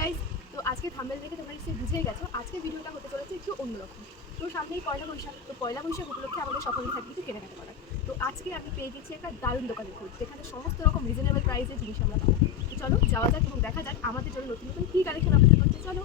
Guys, তো আজকে thumbnail দেখে তোমরা নিশ্চয়ই বুঝেই গেছো আজকের ভিডিওটা হতে চলেছে একটু অন্যরকম। তো সামনেই পয়লা বৈশাখ, তো পয়লা বৈশাখ উপলক্ষে আমাদের সকলের থাকবে কিছু কেনাকাটা করার। তো আজকে আমি পেয়ে গেছি একটা দারুণ দোকানের খোঁজ, যেখানে সমস্ত রকম রিজনেবল প্রাইসের জিনিস আমরা পাবো। তো চলো যাওয়া যাক এবং দেখা যাক আমাদের জন্য নতুন নতুন কী কালেকশন অপেক্ষা করছে। চলো।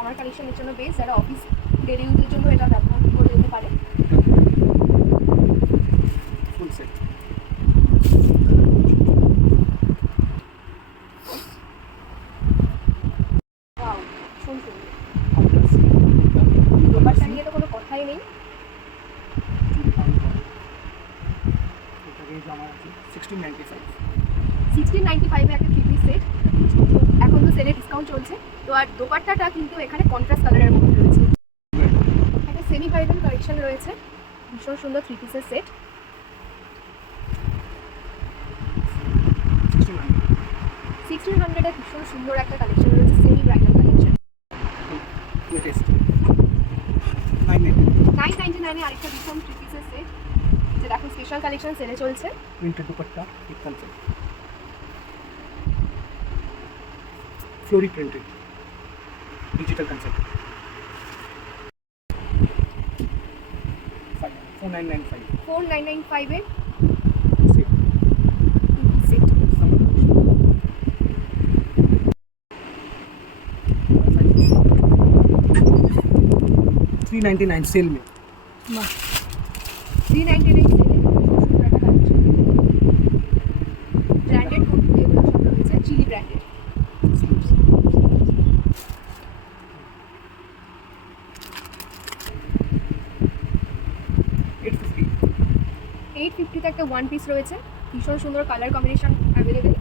আমার কালেকশনের জন্য বেস্ট, যারা অফিস ডেলি ইউজের জন্য এটা ব্যবহার করে যেতে পারে। ফুল সেট ওয়াও, সুন্দর। দোকানটা নিয়ে তো কোনো কথাই নেই। এটা রেঞ্জ আমার আছে 1695 1695 একটা থ্রি পিস সেট। এখন তো সেলে ডিসকাউন্ট চলছে। তো আর দোপাট্টাটা কিন্তু এখানে কন্ট্রাস্ট কালারের মধ্যে রয়েছে। একটা সেমি ব্রাইডাল কালেকশন রয়েছে, ভীষণ সুন্দর থ্রি পিসের সেট। 1600 ভীষণ সুন্দর একটা কালেকশন রয়েছে, সেমি ব্রাইডাল কালেকশন। 999 আরেকটা ভীষণ থ্রি পিসের সেট, যেটা এখন স্পেশাল কালেকশন সেলে চলছে। Printed dupatta with concept Florey printed digital concept 4995 এর সেট সেট। 399 सेल में। বাহ, 399 সেলে সুন্দর একটা কালেকশন। ব্র্যান্ডেড এগুলো সব রয়েছে, চিলি ব্র্যান্ডেড। $850 একটা ওয়ান পিস রয়েছে, ভীষণ সুন্দর কালার কম্বিনেশন অ্যাভেলেবেল।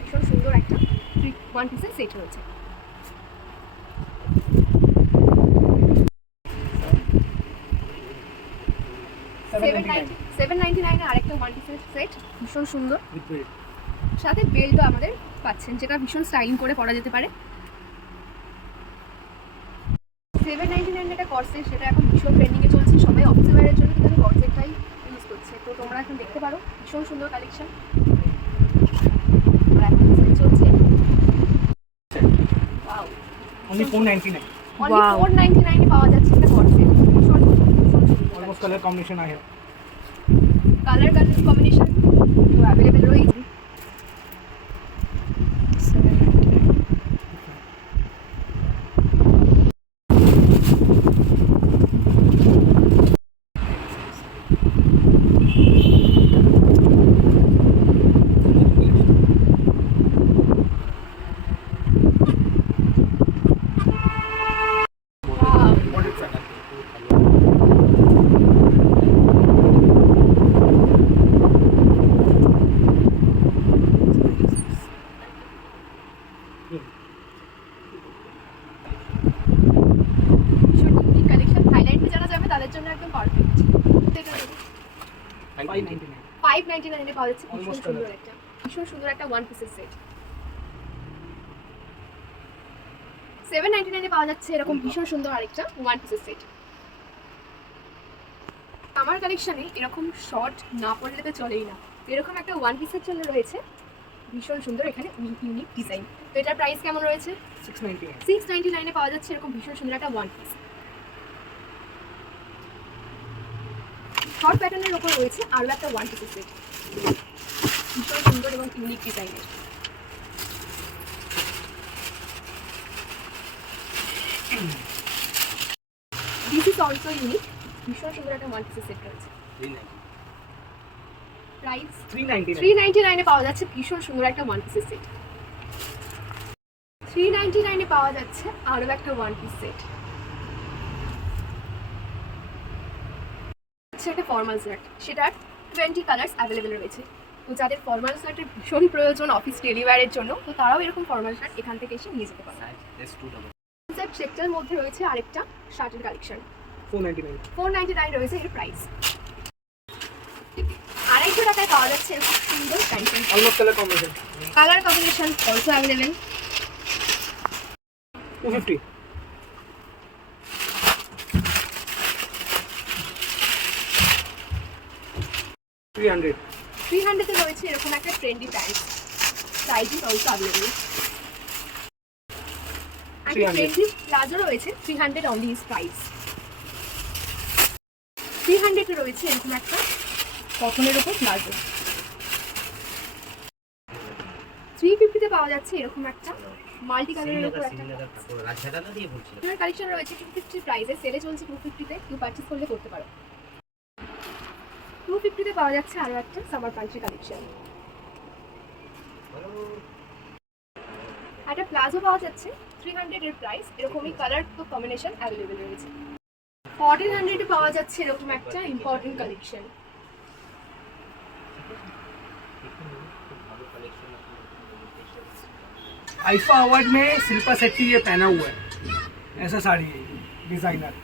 ভীষণ সুন্দর একটা ওয়ান পিসের সেট রয়েছে। $799 আরেকটা ওয়ান পিসের সেট, ভীষণ সুন্দর। সাথে বেল্টও আমাদের পাচ্ছেন, যেটা ভীষণ স্টাইলিং করে পরা যেতে পারে। 799 একটা কর্সেট, সেটা এখন ভীষণ ট্রেন্ডিংয়ে চলছে। সবাই অফিসে ওয়্যারের জন্য কিন্তু কর্সেটটাই ইউজ করছে। তো তোমরা এখন দেখতে পারো, ভীষণ সুন্দর কালেকশন। আর এখন সেল চলছে। ওয়াও, only 499 অনলি 499 এ পাওয়া যাচ্ছে একটা কর্সেট। ভীষণ সুন্দর almost color combination आया है। কালার কম্বিনেশন তো অ্যাভেলেবেল রয়েছে। কালেকশন থাইল্যান্ডে যারা যাবে তাদের জন্য একদম পারফেক্ট। এটা 599 এ পাওয়া যাচ্ছে ভীষণ সুন্দর একটা ওয়ান পিসের সেট। 799 এ পাওয়া যাচ্ছে এরকম ভীষণ সুন্দর আরেকটা ওয়ান পিসের সেট। আমার কালেকশনে এরকম শর্ট না পড়লে তো চলেই না। এরকম একটা ওয়ান পিসের জন্য রয়েছে ভীষণ সুন্দর, এখানে ইউনিক ডিজাইন। তো এটার প্রাইস কেমন রয়েছে? 699 এ পাওয়া যাচ্ছে এরকম ভীষণ সুন্দর একটা ওয়ান পিস। শর্ট প্যাটার্নের ওপর রয়েছে আরও একটা ওয়ান পিসের সেট, ভীষণ সুন্দর এবং ইউনিক ডিজাইনের। This is also unique. ভীষণ সুন্দর একটা ওয়ান পিসের সেট রয়েছে। প্রাইস 399 399 এ পাওয়া যাচ্ছে ভীষণ সুন্দর একটা ওয়ান পিসের সেট। 399 এ পাওয়া যাচ্ছে আরও একটা ওয়ান পিস সেট। একটা ফর্মাল শার্ট, সেটার 20 কালার্স অ্যাভেলেবেল রয়েছে। তো যাদের ফর্মাল শার্টের ভীষণ প্রয়োজন অফিস ডেলিভারের জন্য, তো তারাও এরকম ফর্মাল শার্ট এখান থেকে এসে নিয়ে যেতে পারে। কনসেপ্ট সেক্টরের মধ্যে রয়েছে আরেকটা শার্টের কালেকশন, 499 রয়েছে এর প্রাইস। 250 টাকায় পাওয়া যাচ্ছে এরকম সুন্দর pant. Almost colour colour combination combination also available. 250 300 এ রয়েছে এরকম একটা trendy pant, size is also available. একটা 300 ট্রেন্ডি প্লাজো রয়েছে, 300 অনলি ইজ প্রাইস। 300 এ রয়েছে এরকম একটা কটনের উপর প্লাজো। 350 তে পাওয়া যাচ্ছে এরকম একটা মাল্টি কালারের উপর একটা কালেকশন রয়েছে 250 প্রাইসে, সেলে চলছে 250 তে, কেউ পারচেজ করলে করতে পারো। 250 তে পাওয়া যাচ্ছে আরো একটা সামার প্যান্টের কালেকশন। একটা প্লাজো পাওয়া যাচ্ছে 300 এর প্রাইস, এরকমই কালার তো কম্বিনেশন অ্যাভেলেবেল রয়েছে। 1400 এ পাওয়া যাচ্ছে এরকম একটা ইম্পর্টেন্ট কালেকশন। आईफा अवार्ड में शिल्पा शेट्टी ये पहना हुआ है, ऐसा साड़ी है डिजाइनर।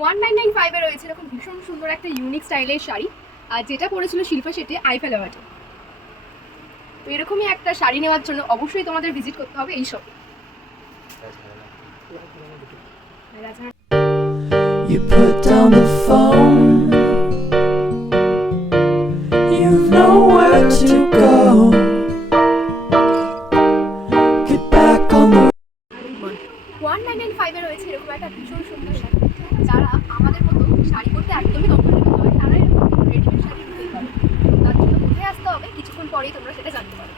ওয়ান 995 এ রয়েছে এরকম ভীষণ সুন্দর একটা ইউনিক স্টাইলের শাড়ি, আর যেটা পরেছিল শিল্পা শেট্টি আইফেল অ্যাওয়ার্ডে। তো এরকমই একটা শাড়ি নেওয়ার জন্য অবশ্যই তোমাদের ভিজিট করতে হবে এই শপে। You put down the phone. You've nowhere to go. Get back on the 1995 এ রয়েছে এরকম একটা ভীষণ সুন্দর শাড়ি। যারা আমাদের মতো শাড়ি পরতে একদমই কমফোর্টেবল নয়, তারা এরকম রেডিমেড শাড়ি নিতেই পারে। তার জন্য কোথায় আসতে হবে কিছুক্ষণ পরেই তোমরা সেটা জানতে পারো।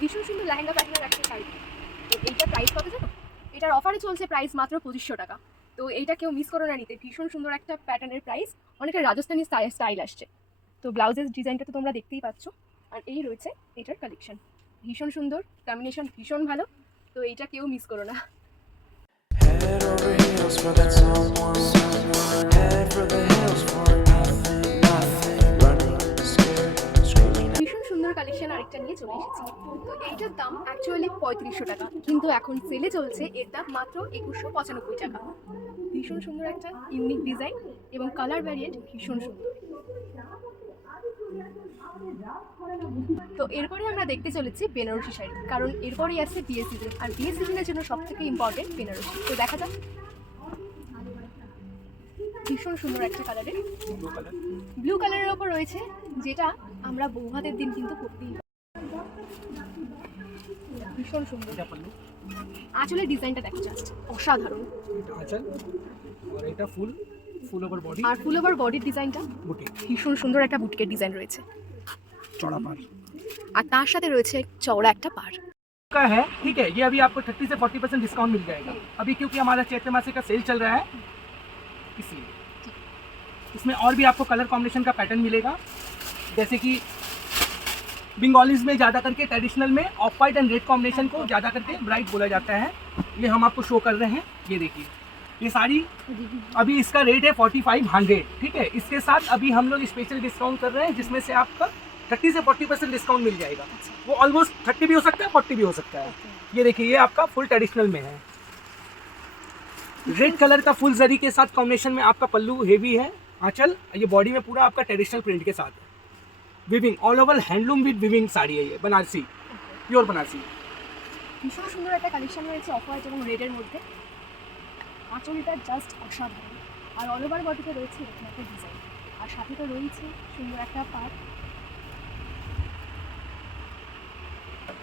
ভীষণ সুন্দর লেহেঙ্গা প্যাটার্নের একটা শাড়ি। তো এইটা প্রাইস কত জানো? এটার অফারে চলছে প্রাইস মাত্র 2500 টাকা। তো এইটা কেউ মিস করো না নিতে, ভীষণ সুন্দর একটা প্যাটার্নের প্রাইস, অনেকটা রাজস্থানি স্টাইল আসছে। তো ব্লাউজের ডিজাইনটা তো তোমরা দেখতেই পাচ্ছ, আর এই রয়েছে এটার কালেকশন। ভীষণ সুন্দর কম্বিনেশন, ভীষণ ভালো। তো এইটা কেউ মিস করো না। head over heels for that someone. Head for the hills for nothing, nothing. Running, scared, screaming. ভীষণ সুন্দর কালেকশন আরেকটা নিয়ে চলে এসেছি। তো এইটার দাম অ্যাকচুয়ালি 3500 টাকা, কিন্তু এখন সেলে চলছে এর দাম মাত্র 2195 টাকা। ভীষণ সুন্দর একটা ইউনিক ডিজাইন এবং কালার ভ্যারিয়েন্ট ভীষণ সুন্দর। তো এরপরে আমরা দেখতে চলেছি বেনারসি শাড়ি, কারণ এরপরেই আসছে বিয়ে সিজন, আর বিয়ে সিজনের জন্য সব থেকে ইম্পর্টেন্ট বেনারসি। তো দেখা যাক। ভীষণ সুন্দর একটা কালারের ব্লু কালারের ওপর রয়েছে, যেটা আমরা বৌভাতের দিন কিন্তু পরতেই পারি। ভীষণ সুন্দর। আঁচলের ডিজাইনটা দেখো জাস্ট অসাধারণ। এটা আঁচল আর এটা ফুল ওভার বডি, আর ফুল ওভার বডির ডিজাইনটা বুটি ভীষণ সুন্দর একটা বুটিকের ডিজাইন রয়েছে, चौड़ा पार আর তার সাথে রয়েছে চওড়া একটা পাড়। का है। ठीक है, ये अभी आपको 30 से 40% डिस्काउंट मिल जाएगा अभी, क्योंकि हमारा चैत्र मासे का सेल चल रहा है, इसलिए इसमें और भी आपको कलर कॉम्बिनेशन का पैटर्न मिलेगा। जैसे कि बंगालीज में ज़्यादा करके ट्रेडिशनल में of white and red combination को ज़्यादा करके ब्राइट बोला जाता है। ये हम आपको शो कर रहे हैं, ये देखिए ये साड़ी अभी इसका रेट है 4500। ठीक है, इसके साथ अभी हम लोग स्पेशल डिस्काउंट कर रहे हैं, जिसमें से आपका 30 से 40% डिस्काउंट मिल जाएगा। वो ऑलमोस्ट 30 भी हो सकता है, 40 भी हो सकता है। ये देखिए, ये आपका फुल ट्रेडिशनल में है। रेड कलर का फुल जरी के साथ कॉम्बिनेशन में आपका पल्लू हेवी है, आंचल, ये बॉडी में पूरा आपका ट्रेडिशनल प्रिंट के साथ है। Viewing all over handloom with viewing sari है, ये बनारसी, পিওর बनारसी। ভীষণ সুন্দর একটা কালেকশন রয়েছে অফ হোয়াইট এবং রেডের মধ্যে। আঁচলটা জাস্ট অসাধারণ, আর অল ওভার বডিতে রয়েছে এরকম একটা ডিজাইন, আর সাথে তো রয়েছে সুন্দর একটা পাড়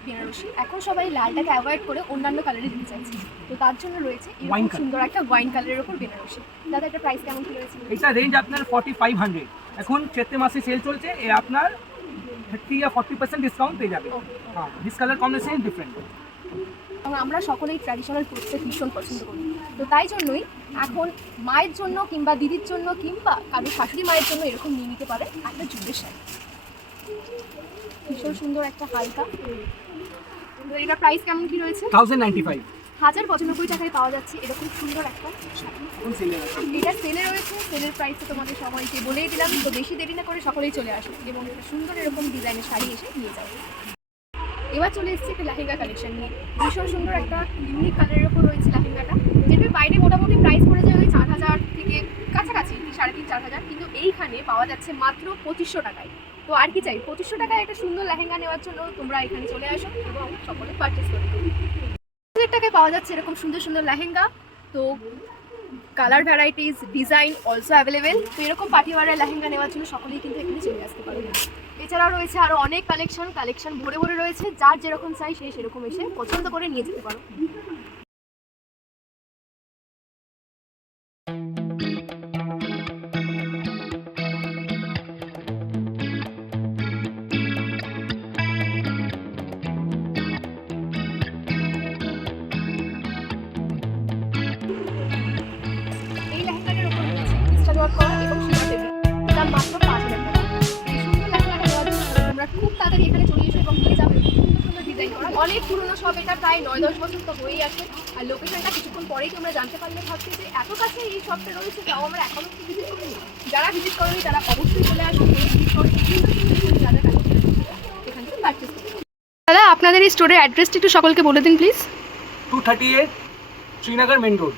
বেনারসি। এখন সবাই লালটাকে অ্যাভয়েড করে অন্যান্য কালারে দিতে চাইছে, তো তার জন্য রয়েছে Wine এরকম color। সুন্দর একটা ওয়াইন কালারের উপর বেনারসি। দাদা একটা প্রাইস কেমন কি রয়েছে? এটা রেঞ্জ আপনার 4500। এখন চৈত্র মাসে সেল চলছে, এ আপনার 30 या 40% ডিসকাউন্ট পেয়ে যাবে। হ্যাঁ, দিস কালার কম্বিনেশন ডিফারেন্ট। এবং আমরা সকলেই ট্র্যাডিশনাল পরতে ভীষণ পছন্দ করি, তো তাই জন্যই এখন মায়ের জন্য কিংবা দিদির জন্য কিংবা কারো শাশুড়ি মায়ের জন্য এরকম নিয়ে নিতে পারে একটা জুটের শাড়ি। ভীষণ সুন্দর একটা হালকা। তো এটা প্রাইস কেমন কি রয়েছে? 1095। 1095 টাকায় পাওয়া যাচ্ছে এরকম সুন্দর একটা শাড়ি। কোন সেলে আছে? এটা সেলে রয়েছে, সেলের প্রাইসটা তোমাদের সবাইকে বলেই দিলাম, তো বেশি দেরি না করে সকলেই চলে আসবে এবং একটা সুন্দর এরকম ডিজাইনের শাড়ি এসে নিয়ে যাবে। এবার চলে এসেছে একটা লেহেঙ্গা কালেকশন নিয়ে। ভীষণ সুন্দর একটা ইউনিক কালারের উপর রয়েছে লেহেঙ্গাটা, যেটার বাইরে মোটামুটি প্রাইস পড়ে যায় ওই 4000 থেকে কাছাকাছি, 3,500-4,000, কিন্তু এইখানে পাওয়া যাচ্ছে মাত্র 2500 টাকায়। তো আর কি চাই, 2500 টাকায় একটা সুন্দর লেহেঙ্গা নেওয়ার জন্য তোমরা এখানে চলে আসো এবং সকলে পারচেস করে দিও। 1000 টাকায় পাওয়া যাচ্ছে এরকম সুন্দর সুন্দর লেহেঙ্গা। তো colour varieties, design also available. তো এরকম পার্টিওয়ারের লেহেঙ্গা নেওয়ার জন্য সকলেই কিন্তু এখানে চলে আসতে পারবে। এছাড়াও রয়েছে আরও অনেক কালেকশন ভরে ভরে রয়েছে, যার যেরকম চাই সে সেরকম এসে পছন্দ করে নিয়ে যেতে পারো। এই লেহেঙ্গাটার উপর রয়েছে ক্রিস্টাল ওয়ার্ক করা এবং সিলভার ফেব্রিক, দাম মাত্র 5000 টাকা। এই সুন্দর লেহেঙ্গাটা নেওয়ার জন্য তোমরা খুব তাড়াতাড়ি এখানে চলে এসো এবং নিয়ে যাবে। সুন্দর সুন্দর ডিজাইন করা, অনেক পুরনো সব, এটা প্রায় 9-10 বছর তো হয়েই আসে। আর লোকেশনটা কিছুক্ষণ পরেই তোমরা জানতে পারলে ভাবছি যে এত কাছে এই শপটা রয়েছে, তাও আমরা এখনো ভিজিট করিনি। যারা ভিজিট করেনি তারা অবশ্যই চলে আসুন, ভিজিট করুন, সুন্দর সুন্দর যা যা কালেকশন এখান থেকে পারচেস করুন। দাদা আপনাদের এই স্টোরের অ্যাড্রেসটা একটু সকলকে বলে দিন please. 238 Srinagar main road.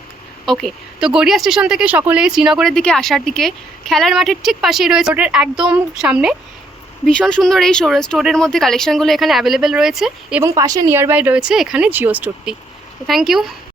Okay, তো গড়িয়া স্টেশন থেকে সকলে শ্রীনগরের দিকে আসার দিকে খেলার মাঠের ঠিক পাশেই রয়েছে, রোডের একদম সামনে ভীষণ সুন্দর এই স্টোরের মধ্যে কালেকশনগুলো এখানে অ্যাভেলেবেল রয়েছে এবং পাশে নিয়ার বাই রয়েছে এখানে জিও স্টোরটি। Thank you.